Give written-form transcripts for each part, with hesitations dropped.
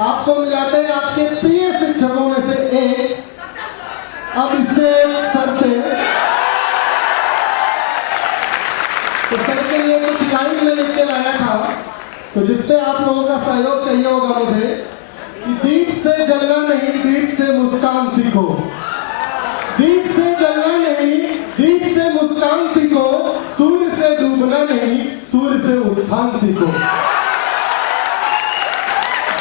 आपको मिलाते हैं आपके प्रिय शिक्षकों में से एक अभिषेक सर से। तो सर के लिए कुछ लाइन में लिख के लाया था, तो जिसपे आप लोगों का सहयोग चाहिए होगा मुझे कि दीप से जलना नहीं, दीप से मुस्कान सीखो। दीप से जलना नहीं, दीप से मुस्कान सीखो। सूर्य से डूबना नहीं, सूर्य से उत्थान सीखो।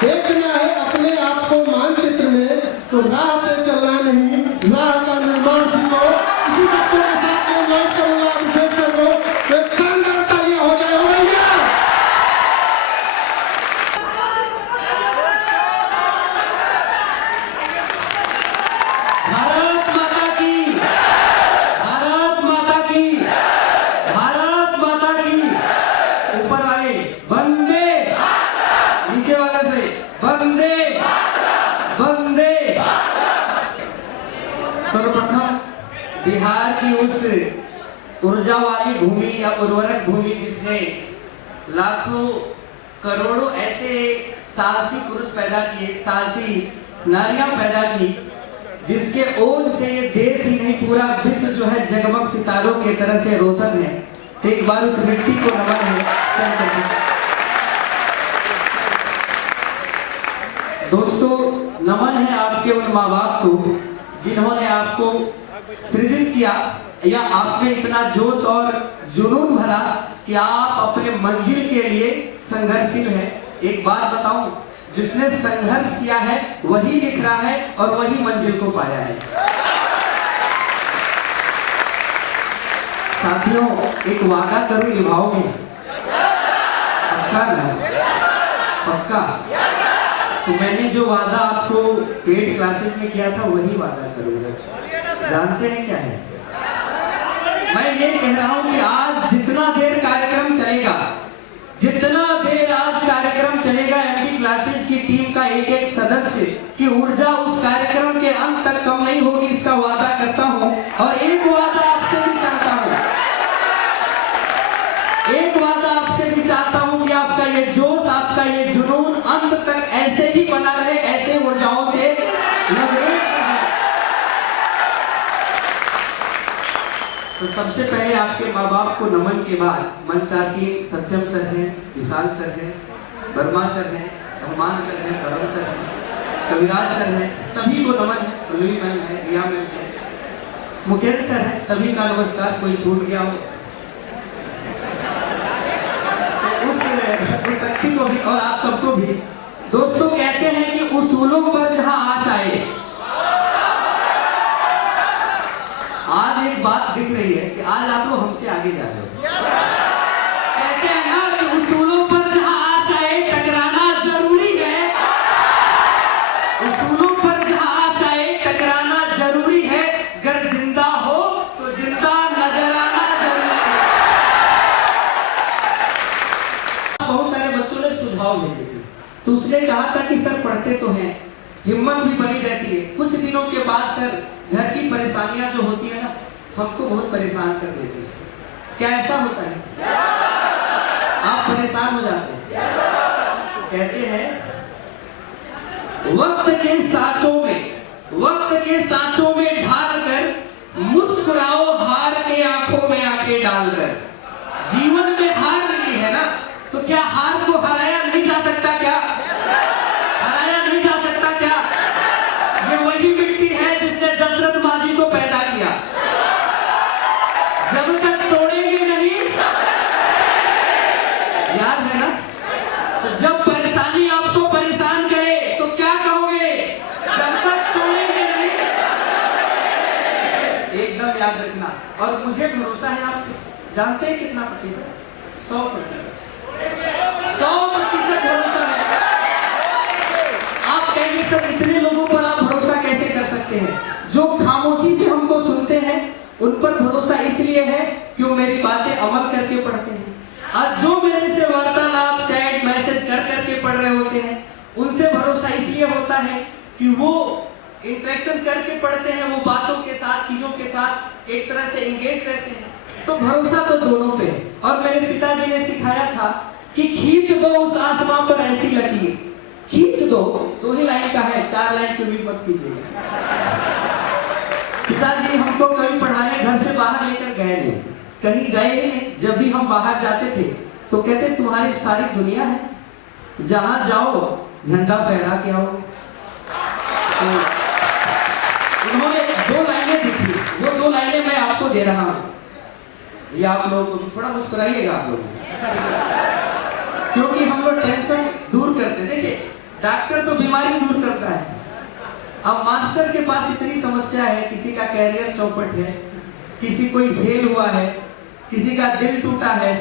देखना है अपने आप को मानचित्र में, तो राह पे चलना नहीं, राह का निर्माण सीखो। इसी सबको के साथ मैं इनवाइट करूंगा अभिषेक सर को, तो एक शानदार तालियां हो जाए। हो भैया भारत माता की, भारत माता की, भारत माता की। ऊपर वाले वंदे, नीचे वाले से वंदे वंदे। सर्वप्रथम बिहार की उस ऊर्जा वाली भूमि या उर्वरक भूमि जिसने लाखों करोड़ों ऐसे साहसी पुरुष पैदा किए, साहसी नारियां पैदा की, जिसके ओज से ये देश ही नहीं पूरा विश्व जो है जगमग सितारों की तरह से रोशन है। तो एक बार उस मिट्टी को नमन है। दोस्तों, नमन है आपके उन माँ बाप को जिन्होंने आपको सृजित किया, या आप में इतना जोश और जुनून भरा कि आप अपने मंजिल के लिए संघर्षशील हैं। एक बात बताऊं, जिसने संघर्ष किया है वही निखरा है और वही मंजिल को पाया है। साथियों, एक वादा करूं, निभाओगे? पक्का ना? पक्का? तो मैंने जो वादा आपको पेड क्लासेस में किया था वही वादा करूंगा। जानते हैं क्या है? मैं ये कह रहा हूं कि आज जितना देर कार्यक्रम चलेगा, जितना देर आज कार्यक्रम चलेगा, एमडी क्लासेस की टीम का एक एक सदस्य की ऊर्जा उस कार्यक्रम के अंत तक कम नहीं होगी, इसका वादा करता हूं। और एक वादा आपसे भी चाहता हूं, एक वादा आपसे भी चाहता हूं कि आपका ये जोश, आपका ये जुनून अंत तक ऐसे ही बना रहे, ऐसे ऊर्जाओं से लबरेज रहे। तो सबसे पहले आपके माँ बाप को नमन के बाद मंचासीन सत्यम सर हैं, विशाल सर हैं, वर्मा सर हैं, रहमान सर हैं, परम सर हैं, कविराज सर हैं, सभी को नमन है। प्रवीण मैम है, रिया मैम है, मुकेश सर है, सभी का नमस्कार। कोई छूट गया हो उस शक्ति को भी और आप सबको भी। दोस्तों, कहते हैं कि उसूलों पर जहां आँच आए, आज एक बात दिख रही है कि आज आप लोग हमसे आगे जा रहे हो। कहते हैं ना कि उसूलों पर जहां आँच आए टकराना जरूरी है। उसूलों पर जहां आँच आए टकराना जरूरी है। अगर जिंदा हो तो जिंदा नजर आना जरूरी है। बहुत सारे बच्चों ने सुझाव भेजे थे, तो उसने कहा था कि सर पढ़ते तो हैं, हिम्मत भी बनी रहती है, कुछ दिनों के बाद सर घर की परेशानियां जो होती है ना, हमको बहुत परेशान कर देती है। क्या ऐसा होता है? आप परेशान हो जाते हैं? कहते हैं वक्त के सांचों में, वक्त के सांचों में ढाल कर मुस्कुराओ हार के आंखों में आंखें डालकर। जीवन में हार मिली है ना, तो क्या हार को हराया नहीं जा सकता? क्या हराया नहीं जा सकता? क्या ये वही मिट्टी है जिसने दशरथ मांझी को पैदा किया। जब तक तोड़ेंगे नहीं, याद है ना? तो जब परेशानी आपको परेशान करे तो क्या कहोगे? जब तक तोड़ेंगे नहीं। एकदम याद रखना। और मुझे भरोसा है, आप जानते हैं कितना प्रतिशत? 100%। 100% भरोसा है। आप कहेंगे सर इतने लोगों पर आप भरोसा कैसे कर सकते हैं? जो खामोशी से हमको सुनते हैं उन पर भरोसा इसलिए है कि वो मेरी बातें अमल करके पढ़ते हैं। आज जो मेरे से वार्तालाप, चैट, मैसेज कर करके पढ़ रहे होते हैं, उनसे भरोसा इसलिए होता है कि वो इंटरेक्शन करके पढ़ते हैं, वो बातों के साथ, चीजों के साथ एक तरह से एंगेज रहते हैं। तो भरोसा तो दोनों पे है। और मेरे पिताजी ने सिखाया था कि खींच दो उस आसमां पर ऐसी लकीर खींच दो ही लाइन का है, 4 लाइन की भी मत कीजिएगा। पिताजी हमको कभी पढ़ाने घर से बाहर लेकर गए नहीं, कहीं गए नहीं। जब भी हम बाहर जाते थे तो कहते तुम्हारी सारी दुनिया है, जहां जाओ झंडा फहरा के आओ। तो उन्होंने 2 लाइनें दी थी, वो 2 लाइनें मैं आपको दे रहा हूं। ये आप लोगों को भी थोड़ा मुस्कुराइएगा आप लोग, क्योंकि हम लोग टेंशन दूर करते। देखिए डॉक्टर तो बीमारी दूर करता है, अब मास्टर के पास इतनी समस्या है, किसी का कैरियर चौपट है, किसी कोई फेल हुआ है, किसी का दिल टूटा है,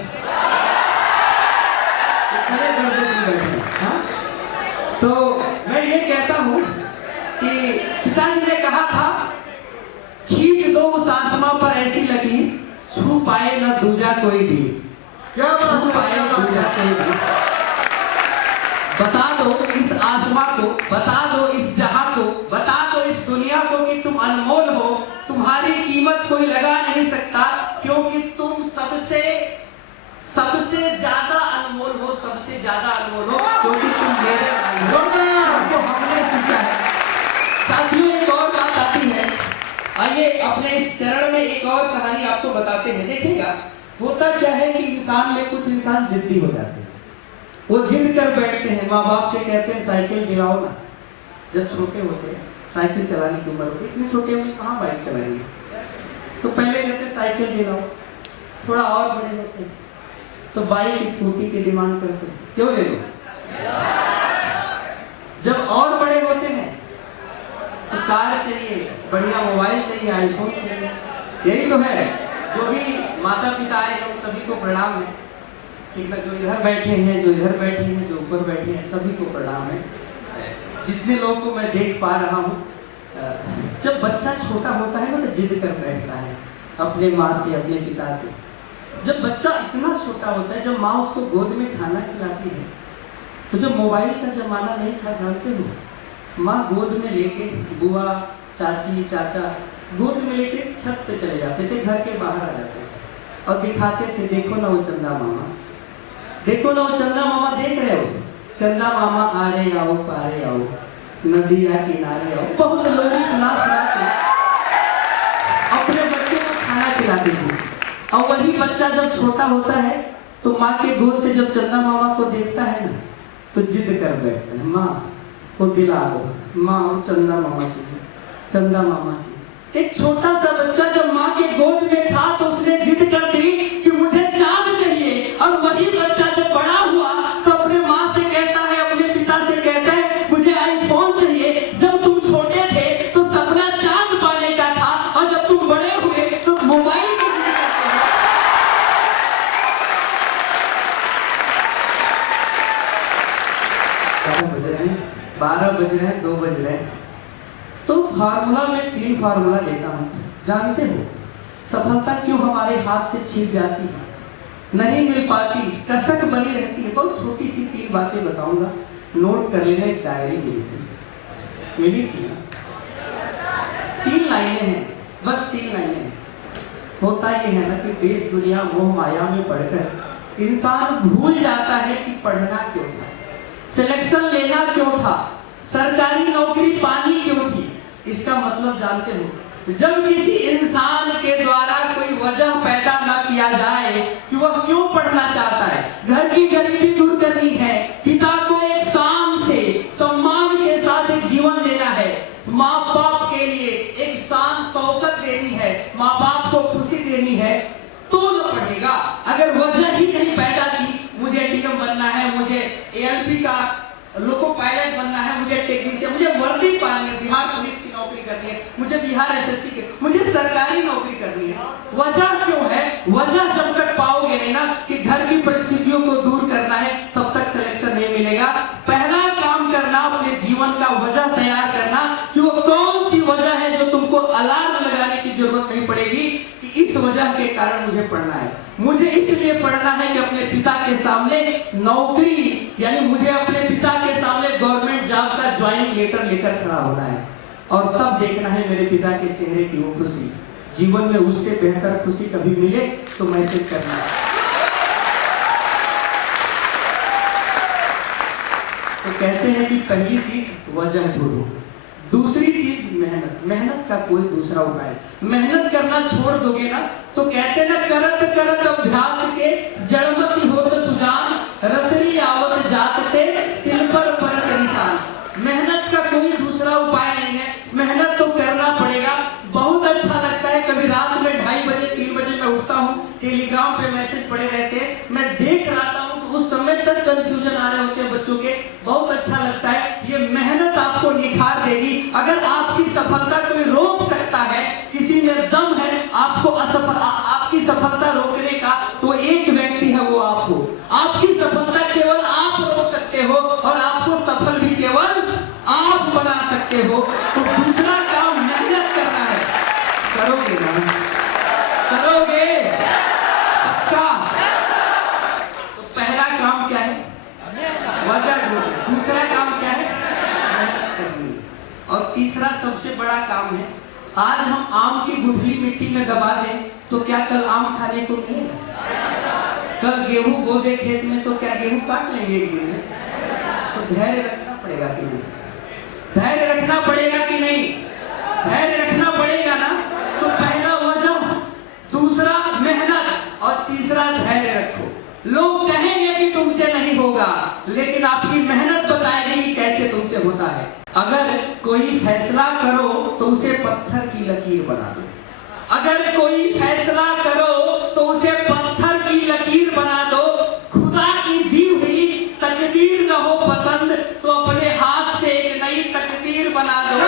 हाँ? तो मैं ये कहता हूं कि पिताजी ने कहा था खींच दो उस आसमां पर ऐसी लकीर, छू पाए न दूजा कोई भी, क्या बात है, पाए क्या बात दूजा है। कोई भी। बता दो इस आसमां को, बता दो इस जहां को, बता दो इस दुनिया को कि तुम अनमोल हो, तुम्हारी कीमत कोई लगा नहीं सकता, क्योंकि तुम सबसे ज्यादा अनमोल हो, सबसे ज्यादा अनमोल हो, क्योंकि तुम मेरे भाई हो। तो हमने सीखा है। साथियों एक और बात आती है, आइए अपने इस चरण में एक और कहानी आपको बताते हैं। देखिएगा होता क्या है कि इंसान में कुछ इंसान जिद्दी हो जाते हैं, वो जिद कर बैठते हैं, माँ बाप से कहते हैं साइकिल दिलाओ ना। जब छोटे होते हैं साइकिल चलाने की उम्र होती है, इतने छोटे में कहाँ बाइक चलाएंगे, तो पहले कहते हैं साइकिल दिलाओ। थोड़ा और बड़े होते हैं तो बाइक स्कूटी की डिमांड करते हैं, क्यों ले लो। जब और बड़े होते हैं तो कार चाहिए, बढ़िया मोबाइल चाहिए, आईफोन चाहिए। यही तो है। जो भी माता पिता हैं उन सभी को प्रणाम है, ठीक ना, जो इधर बैठे हैं, जो इधर बैठे हैं, जो ऊपर बैठे हैं, सभी को प्रणाम है। जितने लोगों को मैं देख पा रहा हूँ, जब बच्चा छोटा होता है ना तो जिद कर बैठता है अपने माँ से, अपने पिता से। जब बच्चा इतना छोटा होता है, जब माँ उसको गोद में खाना खिलाती है, तो जब मोबाइल का जमाना नहीं था जानते हो, माँ गोद में लेके बुआ, चाची, चाचा गोद में लेके छत पे चले जाते थे, घर के बाहर आ जाते थे और दिखाते थे, देखो ना वो चंदा मामा, देखो ना वो चंदा मामा, देख रहे हो चंदा मामा आ रहे आओ, पारे आओ, नदिया किनारे आओ। बहुत लोग सुना के अपने बच्चे को खाना खिलाते थे। और वही बच्चा जब छोटा होता है तो माँ के गोद से जब चंदा मामा को देखता है ना तो जिद कर बैठता है, माँ को दिला दो, माँ वो चंदा मामा चाहिए, चंदा मामा चाहिए। एक छोटा सा बच्चा जब माँ के गोद में था तो उसने जिद कर दी कि मुझे चांद चाहिए। और वही बच्चा जब बड़ा हुआ तो अपने माँ से कहता है, अपने पिता से कहता है, मुझे आईफोन चाहिए। जब तुम छोटे थे तो सपना चांद पाने का था, और जब तुम बड़े हुए तो मोबाइल की जिद करते हो। 12 बज रहे हैं, 2 बज रहे हैं। तो फार्मूला में 3 फार्मूला लेता हूँ। जानते हो सफलता क्यों हमारे हाथ से छीन जाती है, नहीं मिल पाती, कसक बनी रहती है? बहुत छोटी सी 3 बातें बताऊंगा, नोट कर लेना। एक डायरी मिली थी ना, 3 लाइनें हैं, बस 3 लाइनें हैं। होता ये है ना कि देश दुनिया मोह माया में पढ़कर इंसान भूल जाता है कि पढ़ना क्यों था, सिलेक्शन लेना क्यों था, सरकारी नौकरी पानी क्यों थी। इसका मतलब जानते हो, जब किसी इंसान के द्वारा कोई वजह पैदा ना किया जाए कि वह क्यों पढ़ना चाहता है, घर की गरीबी दूर करनी है, पिता को एक शान से सम्मान के साथ एक जीवन देना है, माँ बाप के लिए एक शान शौकत देनी है, माँ बाप को खुशी देनी है, तो न पढ़ेगा। अगर वजह ही नहीं पैदा की, मुझे डीएम बनना है, मुझे एएलपी का लोको पायलट बनना है, मुझे टेक्नीशियन, मुझे वर्दी पानी है, बिहार पुलिस की नौकरी करनी है, मुझे बिहार एसएससी की, मुझे सरकारी नौकरी करनी है, वजह क्यों है? वजह जब तक पाओगे नहीं ना कि घर की परिस्थितियों को दूर करना है, तब तक सिलेक्शन नहीं मिलेगा। पहला काम करना अपने जीवन का वजह तैयार करना कि वो कौन सी वजह है जो तुमको अलार्म लगाने की जरूरत नहीं पड़ेगी कि इस वजह के कारण मुझे पढ़ना है। मुझे इसलिए पढ़ना है कि अपने पिता के सामने नौकरी, यानी मुझे अपने पिता के सामने गवर्नमेंट जॉब का ज्वाइनिंग लेटर लेकर खड़ा होना है, और तब देखना है मेरे पिता के चेहरे की वो खुशी। जीवन में उससे बेहतर खुशी कभी मिले तो मैसेज करना है। तो कहते हैं कि पहली चीज वजह ढूंढो, दूसरी चीज मेहनत। मेहनत का कोई दूसरा उपाय, मेहनत करना छोड़ दोगे ना तो कहते ना करत करत अभ्यास के जड़मति होत सुजान, रसरी आवत जातते सिल पर परत निशान। मेहनत का कोई दूसरा उपाय नहीं है, मेहनत तो करना पड़ेगा। बहुत अच्छा लगता है, कभी रात में 2:30 बजे 3 बजे मैं उठता हूँ, टेलीग्राम पे मैसेज पड़े रहते हैं, मैं देख रहा हूँ तो उस समय तक कंफ्यूजन आ रहे होते हैं बच्चों के। बहुत अच्छा लगता है, ये मेहनत आपको निखार देगी। अगर आपकी सफलता कोई रोक सकता है, किसी में दम है आपको आपकी सफलता रोकने का, तो एक व्यक्ति है, वो आप हो। आपकी सफलता केवल आप रोक सकते हो और आपको सफल भी केवल आप बना सकते हो। तो दूसरा काम मेहनत करना है, करोगे ना? करोगे पक्का? तो पहला काम क्या है? वजह ढूंढो। दूसरा काम क्या है? मेहनत करनी। और तीसरा सबसे बड़ा काम है, आज हम आम की गुठली मिट्टी में दबा दें तो क्या कल आम खाने को मिलेगा? कल गेहूं बो दे खेत में तो क्या गेहूं काट लेंगे एक दिन में? तो धैर्य रखना पड़ेगा कि नहीं? धैर्य रखना पड़ेगा कि नहीं? धैर्य रखना पड़ेगा ना। तो पहला वजह, दूसरा मेहनत और तीसरा धैर्य रखो। लोग कहेंगे कि तुमसे नहीं होगा, लेकिन आपकी मेहनत बताएगी कि कैसे तुमसे होता है। अगर कोई फैसला करो तो उसे पत्थर की लकीर बना दो। अगर कोई फैसला करो तो उसे पत्थर की लकीर बना दो। खुदा की दी हुई तकदीर न हो पसंद तो अपने हाथ से एक नई तकदीर बना दो।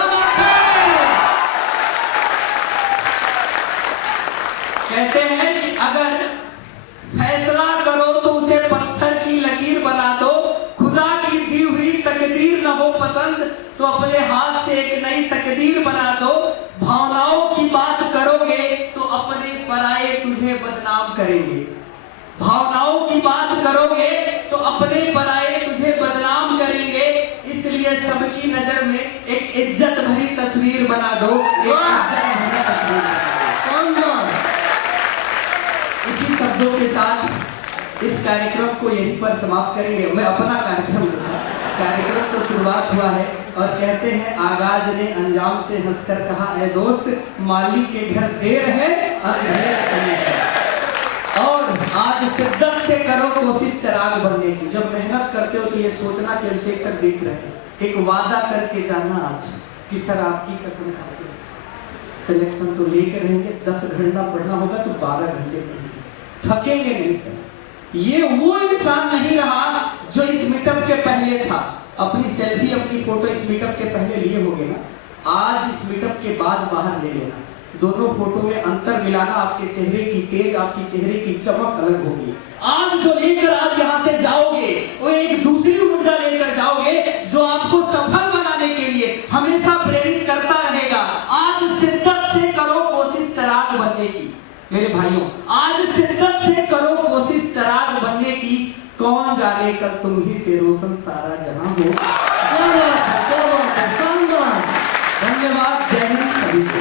कहते हैं कि अगर फैसला करो तो उसे पत्थर की लकीर बना दो। खुदा की दी हुई तकदीर न हो पसंद तो अपने हाथ से एक नई तकदीर बना दो। भावनाओं की बात करोगे तो अपने पराये तुझे बदनाम करेंगे। भावनाओं की बात करोगे तो अपने पराये तुझे बदनाम करेंगे। इसलिए सबकी नजर में एक इज्जत भरी तस्वीर बना दो। इसी शब्दों के साथ इस कार्यक्रम को यहीं पर समाप्त करेंगे। मैं अपना कार्यक्रम तो शुरुआत हुआ है और कहते हैं आगाज ने अंजाम से हंसकर कहा, ऐ दोस्त मालिक के घर देर है और आज शिद्दत से करो कोशिश चिराग बनने की। जब मेहनत करते हो तो ये सोचना कि अभिषेक सर देख रहे हैं, एक वादा करके जाना आज कि सर आपकी कसम खाते हैं सिलेक्शन तो लेकर रहेंगे, 10 घंटा पढ़ना होगा तो 12 घंटे पढ़ेंगे, थकेंगे नहीं सर। ये वो इंसान नहीं रहा जो इस मीटअप के पहले था। अपनी सेल्फी अपनी फोटो इस मीटअप के पहले लिए होगे ना, आज इस मीटअप के बाद बाहर ले लेना। दोनों फोटो में अंतर मिलाना, आपके चेहरे की तेज, आपकी चेहरे की चमक अलग होगी। आज जो लेकर आज यहाँ से जाओगे वो एक दूसरी ऊर्जा लेकर जाओगे जो आपको सफल बनाने के लिए हमेशा प्रेरित करता रहेगा। आज शिद्दत से करो कोशिश चिराग बनने की मेरे भाइयों, आज शिद्दत से करो कोशिश चिराग बनने की। कौन जाने कल तुम ही से रोशन सारा जहां हो। धन्यवाद, जय हिंद सभी को।